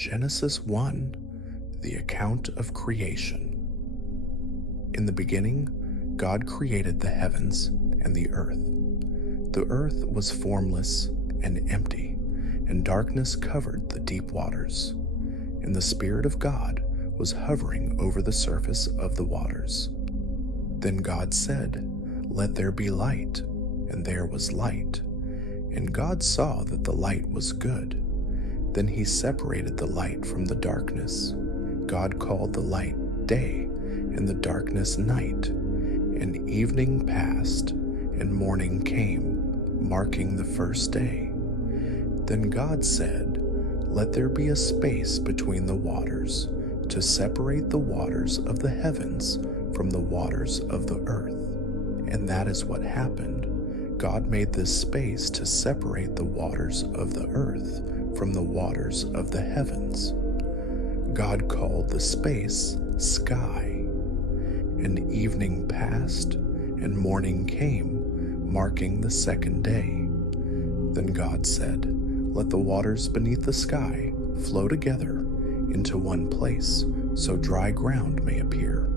Genesis 1, the account of creation. In the beginning, God created the heavens and the earth. The earth was formless and empty, and darkness covered the deep waters. And the Spirit of God was hovering over the surface of the waters. Then God said, "Let there be light," and there was light. And God saw that the light was good. Then he separated the light from the darkness. God called the light day, and the darkness night. And evening passed, and morning came, marking the first day. Then God said, "Let there be a space between the waters, to separate the waters of the heavens from the waters of the earth." And that is what happened. God made this space to separate the waters of the earth from the waters of the heavens. God called the space sky. And evening passed, and morning came, marking the second day. Then God said, "Let the waters beneath the sky flow together into one place, so dry ground may appear."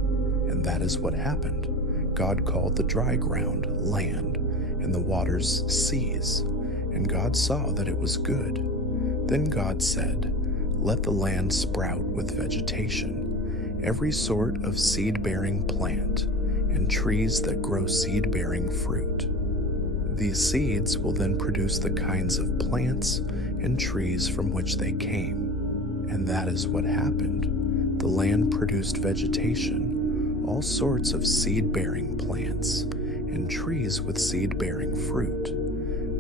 And that is what happened. God called the dry ground land, and the waters seas. And God saw that it was good. Then God said, "Let the land sprout with vegetation, every sort of seed-bearing plant, and trees that grow seed-bearing fruit. These seeds will then produce the kinds of plants and trees from which they came." And that is what happened. The land produced vegetation, all sorts of seed-bearing plants, and trees with seed-bearing fruit.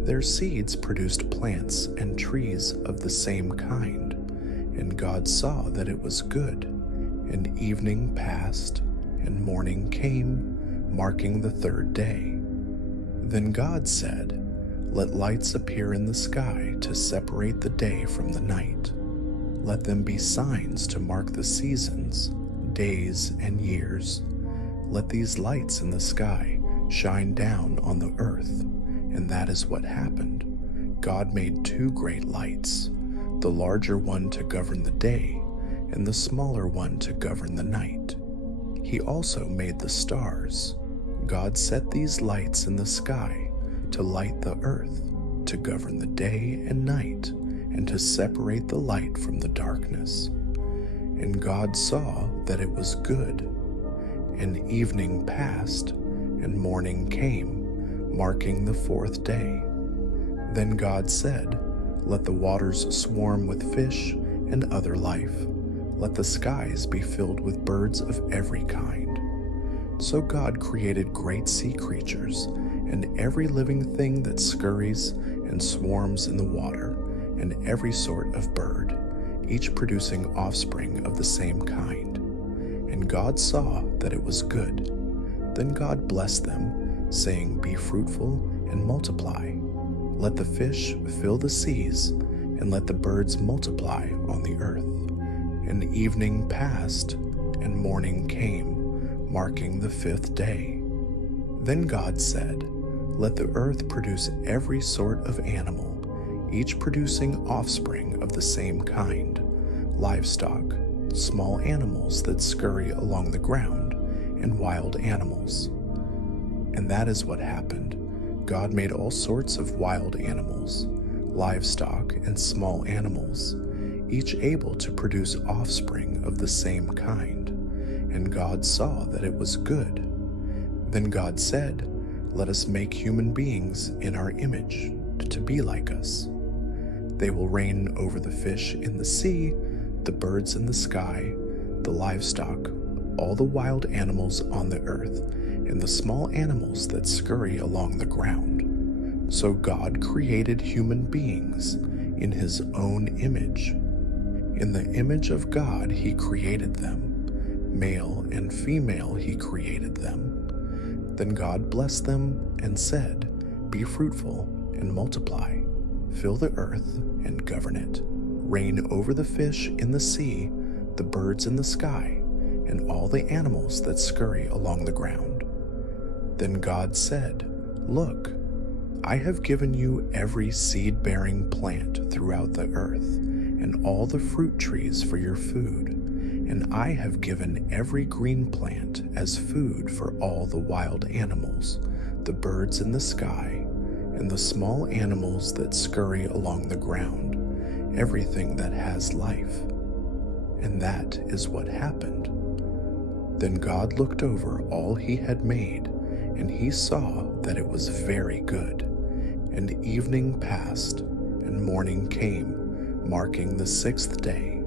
Their seeds produced plants and trees of the same kind, and God saw that it was good. And evening passed, and morning came, marking the third day. Then God said, "Let lights appear in the sky to separate the day from the night. Let them be signs to mark the seasons, days, and years. Let these lights in the sky shine down on the earth." And that is what happened. God made two great lights, the larger one to govern the day, and the smaller one to govern the night. He also made the stars. God set these lights in the sky to light the earth, to govern the day and night, and to separate the light from the darkness. And God saw that it was good. And evening passed, and morning came, marking the fourth day. Then God said, "Let the waters swarm with fish and other life. Let the skies be filled with birds of every kind." So God created great sea creatures, and every living thing that scurries and swarms in the water, and every sort of bird, each producing offspring of the same kind. And God saw that it was good. Then God blessed them, saying, "Be fruitful and multiply. Let the fish fill the seas, and let the birds multiply on the earth." And evening passed, and morning came, marking the fifth day. Then God said, "Let the earth produce every sort of animal, each producing offspring of the same kind, livestock, small animals that scurry along the ground, and wild animals." And that is what happened. God made all sorts of wild animals, livestock, and small animals, each able to produce offspring of the same kind. And God saw that it was good. Then God said, "Let us make human beings in our image, to be like us. They will reign over the fish in the sea, the birds in the sky, the livestock, all the wild animals on the earth, and the small animals that scurry along the ground." So God created human beings in his own image. In the image of God he created them. Male and female he created them. Then God blessed them and said, "Be fruitful and multiply. Fill the earth and govern it. Reign over the fish in the sea, the birds in the sky, and all the animals that scurry along the ground." Then God said, "Look, I have given you every seed-bearing plant throughout the earth, and all the fruit trees for your food, and I have given every green plant as food for all the wild animals, the birds in the sky, and the small animals that scurry along the ground, everything that has life. And that is what happened. Then God looked over all he had made, and he saw that it was very good. And evening passed, and morning came, marking the sixth day.